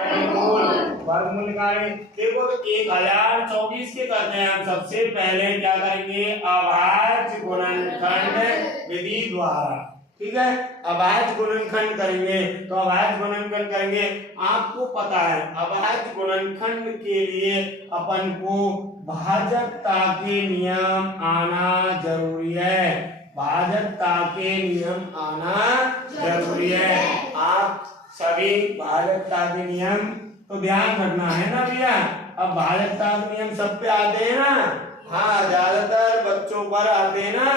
वर्गमूल। वर्गमूल निकालेंगे। देखो तो 1024 के करते हैं हम। सबसे पहले क्या करेंगे, अभाज्य गुणनखंड विधि द्वारा। ठीक है, अभाज्य गुणनखंड करेंगे। तो अभाज्य गुणनखंड करेंगे, आपको पता है अभाज्य गुणनखंड के लिए अपन को भाजकता के नियम आना जरूरी है। भाजकता के नियम आना जरूरी है। आप सभी भाजकता के नियम तो ध्यान रखना है ना भैया। अब भाजकता के नियम सब पे आते हैं ना? हाँ, ज्यादातर बच्चों पर आते हैं ना,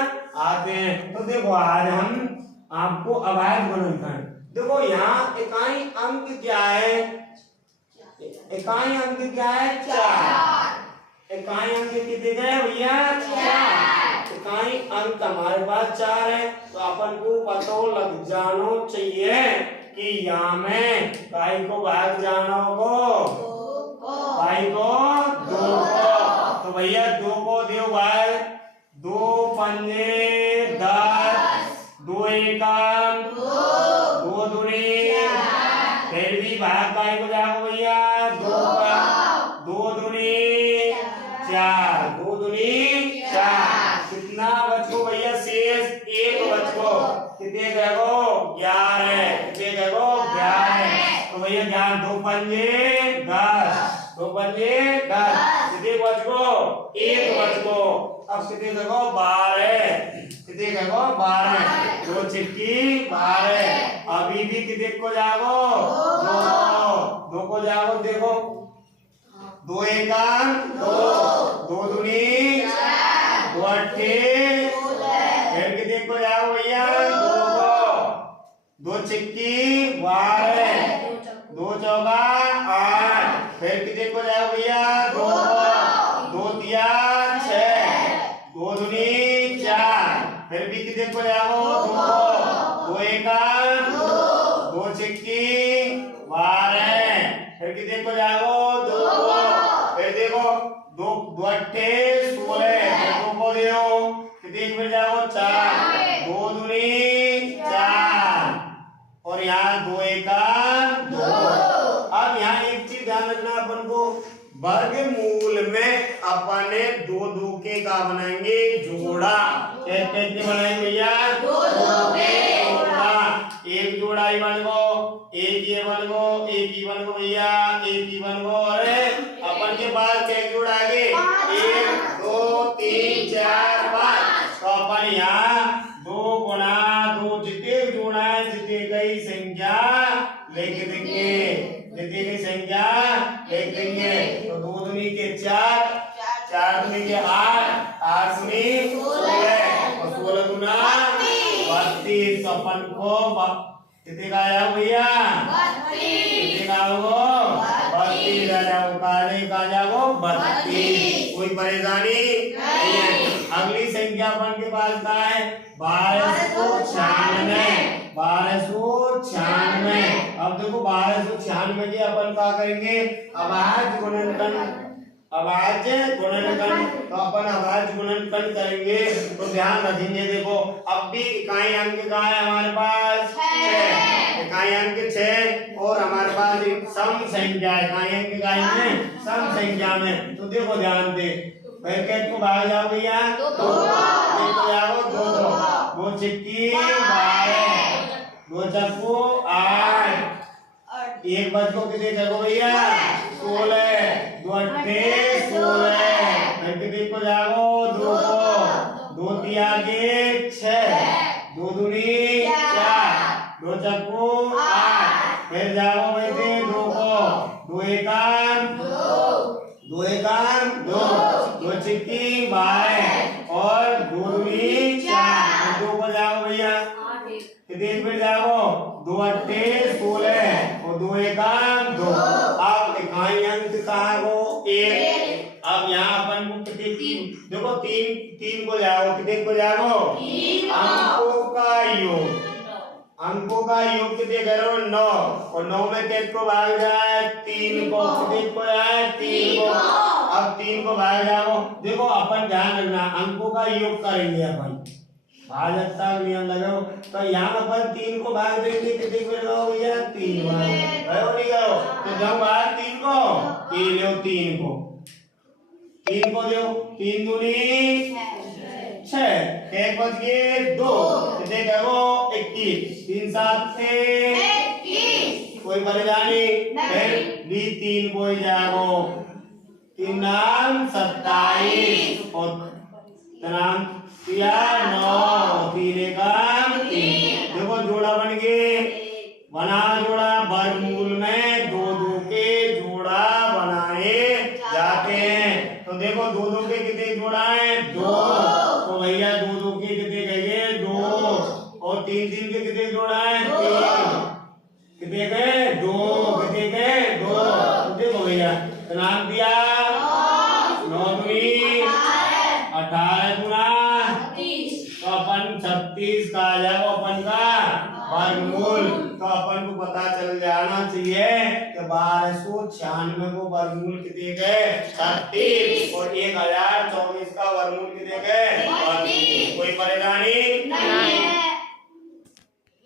आते हैं। तो देखो आज हम आपको अभाज्य गुणनखंड, देखो यहाँ इकाई अंक क्या है? इकाई अंक क्या है? 4। इकाई अंक कितने गए भैया? 4। इकाई अंक हमारे पास 4 है। तो अपन को पता लग जाना चाहिए कि यहाँ में इकाई को भाग जाना को भाई को 2 को। तो भैया 2 को दो भाई, 2 पंजे 10, 2 एकम 2 दूनी, फिर भी भाग काय को जाओ भैया 2 का, 2 दूनी 4, 2 दूनी 4। कितना बचो भैया शेष? 1 बचो। कितने गए? 11। कितने गए? 11। तो भैया 11, 2 पंजे 10, 2 पंजे 10। कितने बचो? 1 बचो। अब कितने गए? 12। कितने गए? 12। 2 चिट्ठी 12। अभी भी कितने को जागो? 2 को जागो। देखो 2 एकम 2, 2 दूनी 4, 2 अट्ठे, फिर कितने को जाओ भैया? 2 को, 2 चिक्की 12, 2 चौका 8, फिर कितने को जाओ भैया? 2 को, 2 दिया 6, 2 दूनी 4, फिर भी कितने को जाओ? 2 को, 2 एकम 2 चिक्की 12, फिर कितने को जाओ? 2 को, फिर देखो 2 अट्ठे 16, 2 को दो कितने को जाओ? 4, 2 दूनी 4, और यहाँ 2 एकम 2। अब यहाँ एक चीज ध्यान रखना अपन को, वर्गमूल में अपने 2 के का बनाएंगे जोड़ा। कैसे बनाएंगे भैया? 2 के जोड़ा। एक जोड़ा ही बन गो, एक ये बन गो, एक ही बन गो भैया, एक ही बन गो। अरे अपन के पास क्या जोड़ा आगे? 1 2 3 4 5। तो अपन यहाँ 2 गुना 2 जितने जोड़ा है, जितने कई संख्या लिख देंगे, जितने कई संख्या लिख देंगे। तो 2 दूनी के 4, 4 दूनी के 8, 8 दूनी 16, और 16 दूना 32। अपन को कितने का आया भैया? 32। कितने का हो? 32 आ जाओ, काले का जाओ 32। कोई परेशानी नहीं है। अगली संख्या अपन के पास का है 1296। 1296। अब देखो 1296 के अपन क्या करेंगे? अभाज्य गुणनखंड। अभाज्य गुणनखंड, तो अपन अभाज्य गुणनखंड करेंगे। तो ध्यान रखेंगे, देखो अब भी इकाई अंक का है हमारे पास 6, इकाई अंक 6, और हमारे पास एक सम संख्या इकाई अंक इकाई में सम संख्या में। तो देखो ध्यान दे, ब्रैकेट को भाग जाओ भैया 2, तो जाओ 2 2, 2 चिट्ठी 12, 2 चक्कू 8, 1 बच को कितने जगह भैया? 16, 2 अट्ठे 16, फिर कितने को जाओ? 2 को, 2 दिया के 6, 2 दूनी 4, 2 चक्कू 8, फिर जाओ बेटे 2 को, 2 एकम 2, 2 एकम 2, 2 चिट्ठी 12, और 2 दूनी 4, 2 को जाओ भैया कितने पे जाओ? 2 अट्ठे 16, और 2 एकम 2। अब इकाई अंक का वो 1। अब यहाँ अपन को कितने? 3। देखो 3 को जाओ, कितने को जाओ? अंकों का योग, अंकों का योग कितने करो? 9, और 9 में कितने को भाग जाए? 3 को। कितने को जाए? 3 को। अब 3 को भाग जाओ। देखो अपन ध्यान रखना, अंकों का योग करेंगे अपन, भाजकता का नियम लगाओ। तो यहाँ अपन 3 को भाग देंगे कितने को लगाओ भैया 3 बार गयो नहीं गयो। तो जब भाग 3 को ये लो 3 को 3 को दो 3 दूनी 6 एक बच गए 2 कितने कहो 21 3 7 से 21 कोई परेशानी फिर भी 3 को ही जाओ 3 नाम 27 और नाम 9 3 एकम 3 देखो जोड़ा बन गए बना जोड़ा वर्गमूल में 2 2 के जोड़ा बनाए जाते हैं। तो देखो 2 2 के कितने जोड़ा है 2 तो भैया 2 2 के कितने कहिए 2 और 3 3 के कितने जोड़ा है 3 कितने गए 2 कितने गए 2 देखो भैया नाम दिया 9 दूनी 18 गुना तो अपन 36 का आ जाएगा अपन का वर्गमूल। तो अपन को पता चल जाना चाहिए कि 1296 को वर्गमूल कितने गए 36 और 1024 का वर्गमूल कितने गए 32। कोई परेशानी